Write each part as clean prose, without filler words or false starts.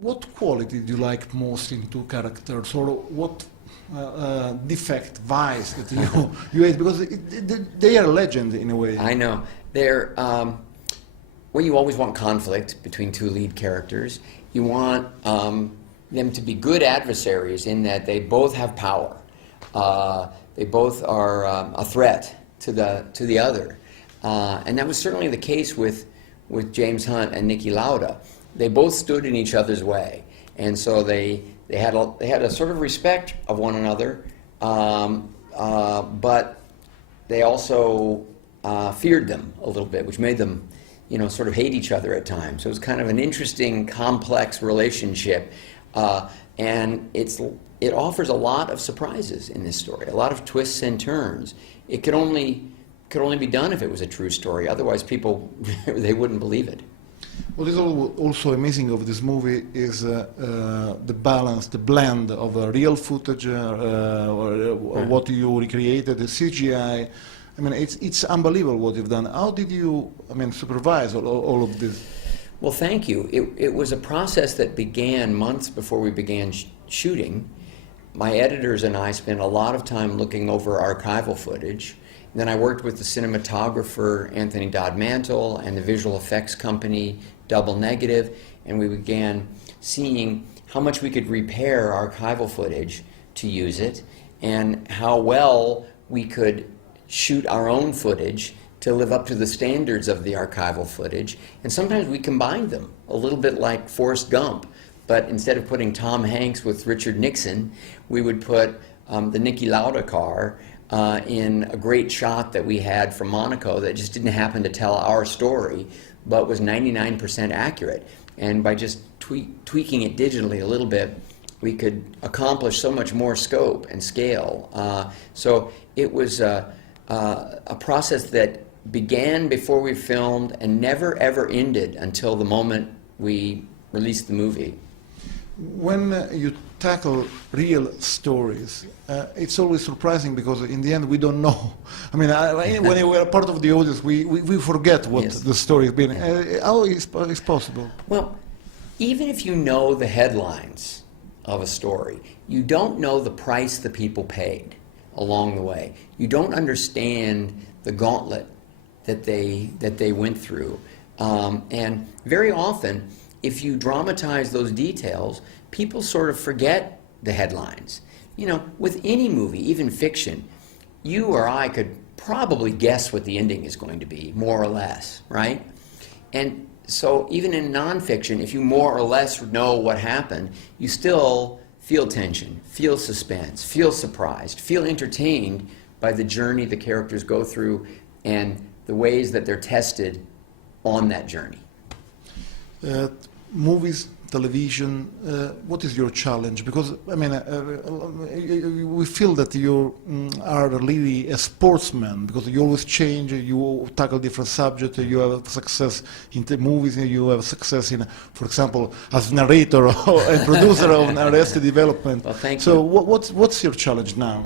what quality do you like most in two characters, or what defect, vice that you hate? Because they are legend in a way. I know. They're, well, you always want conflict between two lead characters. You want them to be good adversaries in that they both have power. They both are a threat to the other. And that was certainly the case with James Hunt and Niki Lauda. They both stood in each other's way. And so they had a sort of respect of one another, but they also feared them a little bit, which made them, you know, sort of hate each other at times. So it was kind of an interesting, complex relationship, and it offers a lot of surprises in this story, a lot of twists and turns. It could only be done if it was a true story. Otherwise, people they wouldn't believe it. What is also amazing of this movie is the balance, the blend of real footage or what you recreated, the CGI. I mean, it's unbelievable what you've done. How did you, supervise all of this? Well, thank you. It was a process that began months before we began shooting. My editors and I spent a lot of time looking over archival footage. And then I worked with the cinematographer Anthony Dodd Mantle and the visual effects company Double Negative, and we began seeing how much we could repair archival footage to use it, and how well we could shoot our own footage to live up to the standards of the archival footage. And sometimes we combined them, a little bit like Forrest Gump, but instead of putting Tom Hanks with Richard Nixon, we would put the Niki Lauda car in a great shot that we had from Monaco that just didn't happen to tell our story, but was 99% accurate. And by just tweaking it digitally a little bit, we could accomplish so much more scope and scale. So it was a process that began before we filmed and never ever ended until the moment we released the movie. When you tackle real stories, it's always surprising because in the end we don't know. I mean, when we're part of the audience, we forget what the story has been. How is possible? Well, even if you know the headlines of a story, you don't know the price the people paid along the way. You don't understand the gauntlet that they went through. And very often, if you dramatize those details, people sort of forget the headlines. You know, with any movie, even fiction, you or I could probably guess what the ending is going to be, more or less, right? And so even in nonfiction, if you more or less know what happened, you still feel tension, feel suspense, feel surprised, feel entertained by the journey the characters go through and the ways that they're tested on that journey. Movies, television, what is your challenge? Because, we feel that you are really a sportsman because you always change, you tackle different subjects, you have success in the movies, you have success in, for example, as narrator and producer of Arrested Development. Well, thank you. So what's your challenge now?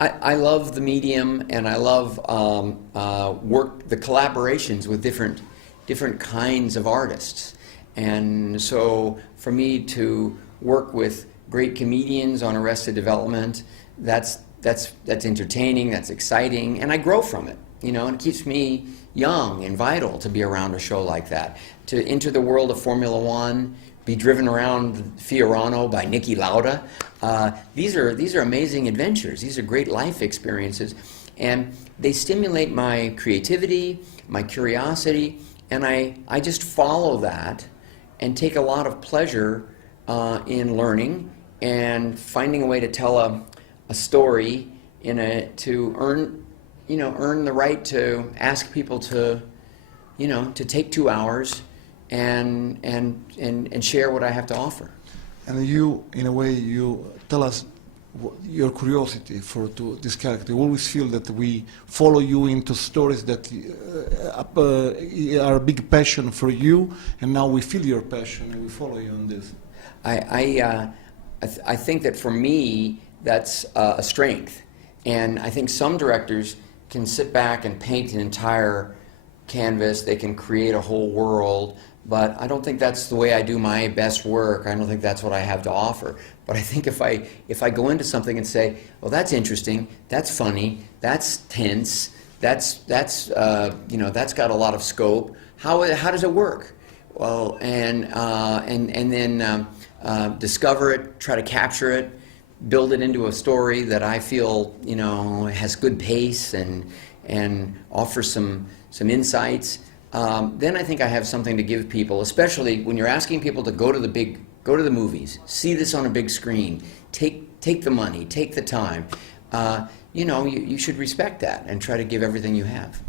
I love the medium, and I love the collaborations with different kinds of artists. And so for me to work with great comedians on Arrested Development, that's entertaining, that's exciting, and I grow from it. You know, and it keeps me young and vital to be around a show like that. To enter the world of Formula One, be driven around Fiorano by Niki Lauda. These are amazing adventures. These are great life experiences, and they stimulate my creativity, my curiosity, and I just follow that and take a lot of pleasure in learning and finding a way to tell a story to earn the right to ask people to take 2 hours and share what I have to offer. And you, in a way, you tell us your curiosity to this character. You always feel that we follow you into stories that are a big passion for you, and now we feel your passion and we follow you on this. I think that for me, that's a strength. And I think some directors can sit back and paint an entire canvas, they can create a whole world, but I don't think that's the way I do my best work. I don't think that's what I have to offer. But I think if I go into something and say, well, that's interesting, that's funny, that's tense, that's that's got a lot of scope. How does it work? Well, and then discover it, try to capture it, build it into a story that I feel has good pace and offers some insights. Then I think I have something to give people, especially when you're asking people to go to the movies, see this on a big screen, take the money, take the time. You should respect that and try to give everything you have.